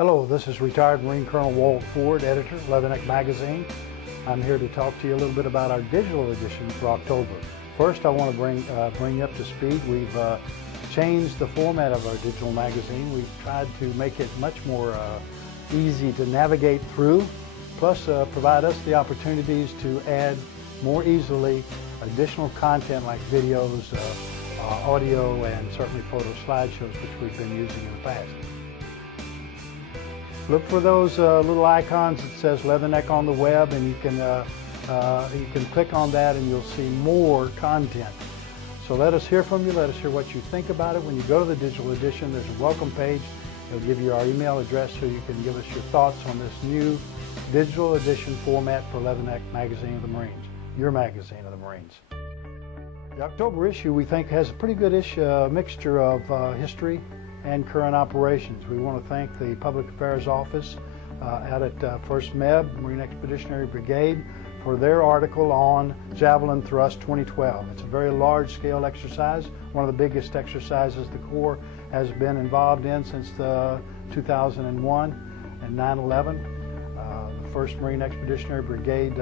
Hello, this is retired Marine Colonel Walt Ford, editor, Leatherneck magazine. I'm here to talk to you a little bit about our digital edition for October. First, I want to bring you up to speed. We've changed the format of our digital magazine. We've tried to make it much more easy to navigate through, plus provide us the opportunities to add more easily additional content like videos, audio, and certainly photo slideshows, which we've been using in the past. Look for those little icons that says Leatherneck on the web, and you can click on that and you'll see more content. So let us hear from you. Let us hear what you think about it. When you go to the digital edition, there's a welcome page. It'll give you our email address so you can give us your thoughts on this new digital edition format for Leatherneck Magazine of the Marines, your magazine of the Marines. The October issue, we think, has a pretty good mixture of history and current operations. We want to thank the Public Affairs Office out at 1st MEB, Marine Expeditionary Brigade, for their article on Javelin Thrust 2012. It's a very large-scale exercise, one of the biggest exercises the Corps has been involved in since 2001 and 9/11. The 1st Marine Expeditionary Brigade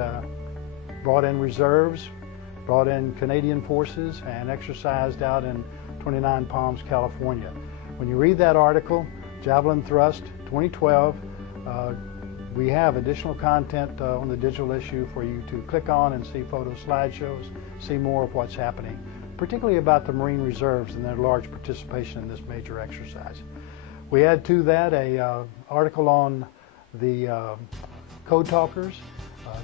brought in reserves, brought in Canadian forces, and exercised out in 29 Palms, California. When you read that article, Javelin Thrust 2012, we have additional content on the digital issue for you to click on and see photo slideshows, see more of what's happening, particularly about the Marine Reserves and their large participation in this major exercise. We add to that a article on the Code Talkers.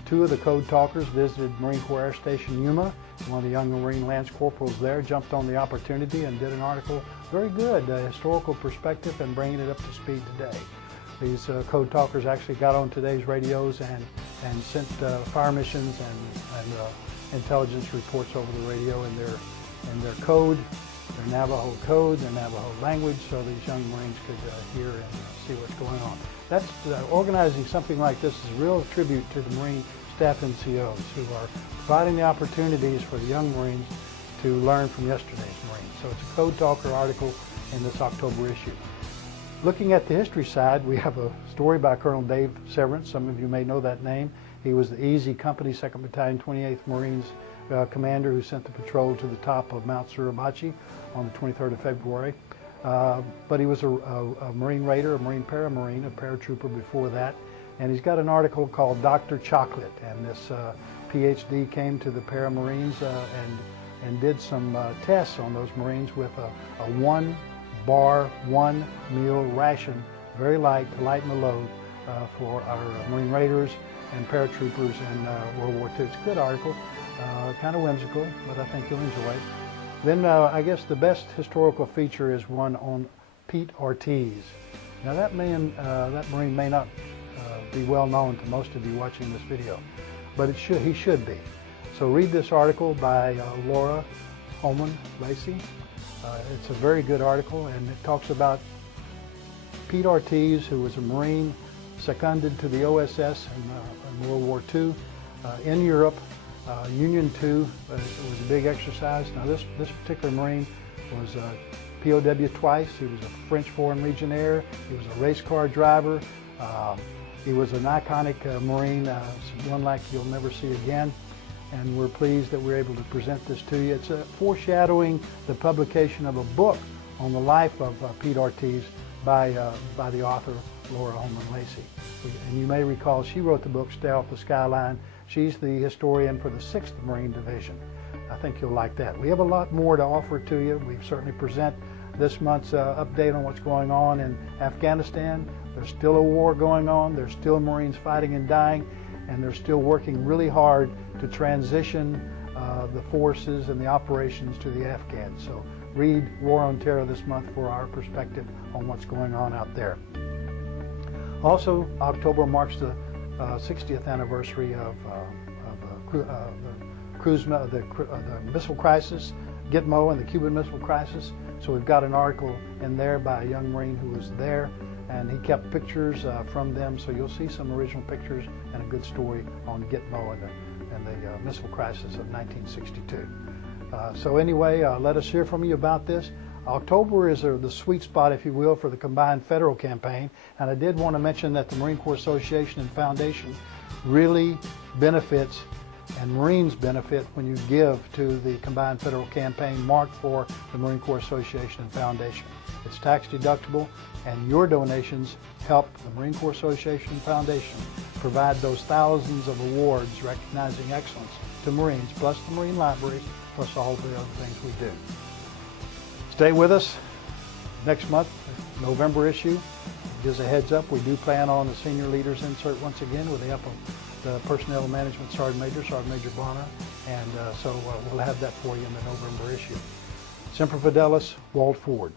Two of the Code Talkers visited Marine Corps Air Station Yuma. One of the young Marine Lance Corporals there jumped on the opportunity and did an article, very good, historical perspective, and bringing it up to speed today. These Code Talkers actually got on today's radios and sent fire missions and intelligence reports over the radio in their code, their Navajo code, their Navajo language, so these young Marines could hear and see what's going on. That's organizing something like this is a real tribute to the Marine staff NCOs who are providing the opportunities for the young Marines to learn from yesterday's Marines. So it's a Code Talker article in this October issue. Looking at the history side, we have a story by Colonel Dave Severance. Some of you may know that name. He was the Easy Company 2nd Battalion 28th Marines commander who sent the patrol to the top of Mount Suribachi on the 23rd of February. But he was a Marine Raider, a Marine Paramarine, a paratrooper before that. And he's got an article called Dr. Chocolate. And this PhD came to the Paramarines and did some tests on those Marines with a 1-bar, 1-meal ration, very light, to lighten the load for our Marine Raiders and paratroopers in World War II. It's a good article, kind of whimsical, but I think you'll enjoy it. Then I guess the best historical feature is one on Pete Ortiz. Now that Marine may not be well known to most of you watching this video, but he should be. So read this article by Laura Holman Lacey. It's a very good article, and it talks about Pete Ortiz, who was a Marine seconded to the OSS in World War II in Europe. Union II was a big exercise. Now this particular Marine was a POW twice. He was a French Foreign Legionnaire. He was a race car driver. He was an iconic Marine, one like you'll never see again. And we're pleased that we're able to present this to you. It's foreshadowing the publication of a book on the life of Pete Ortiz by the author Laura Holman Lacey. And you may recall she wrote the book Stay Off the Skyline. She's the historian for the 6th Marine Division. I think you'll like that. We have a lot more to offer to you. We certainly present this month's update on what's going on in Afghanistan. There's still a war going on. There's still Marines fighting and dying, and they're still working really hard to transition the forces and the operations to the Afghans. So read War on Terror this month for our perspective on what's going on out there. Also, October marks the 60th anniversary of the missile crisis, Gitmo, and the Cuban Missile Crisis. So we've got an article in there by a young Marine who was there, and he kept pictures from them. So you'll see some original pictures and a good story on Gitmo and the missile crisis of 1962. So anyway, let us hear from you about this. October is the sweet spot, if you will, for the combined federal campaign, and I did want to mention that the Marine Corps Association and Foundation really benefits, and Marines benefit when you give to the combined federal campaign marked for the Marine Corps Association and Foundation. It's tax deductible, and your donations help the Marine Corps Association and Foundation provide those thousands of awards recognizing excellence to Marines, plus the Marine Libraries, plus all the other things we do. Stay with us. Next month, November issue, gives a heads up. We do plan on the senior leaders insert once again with the help of the Personnel Management Sergeant Major Bonner, and so we'll have that for you in the November issue. Semper Fidelis, Walt Ford.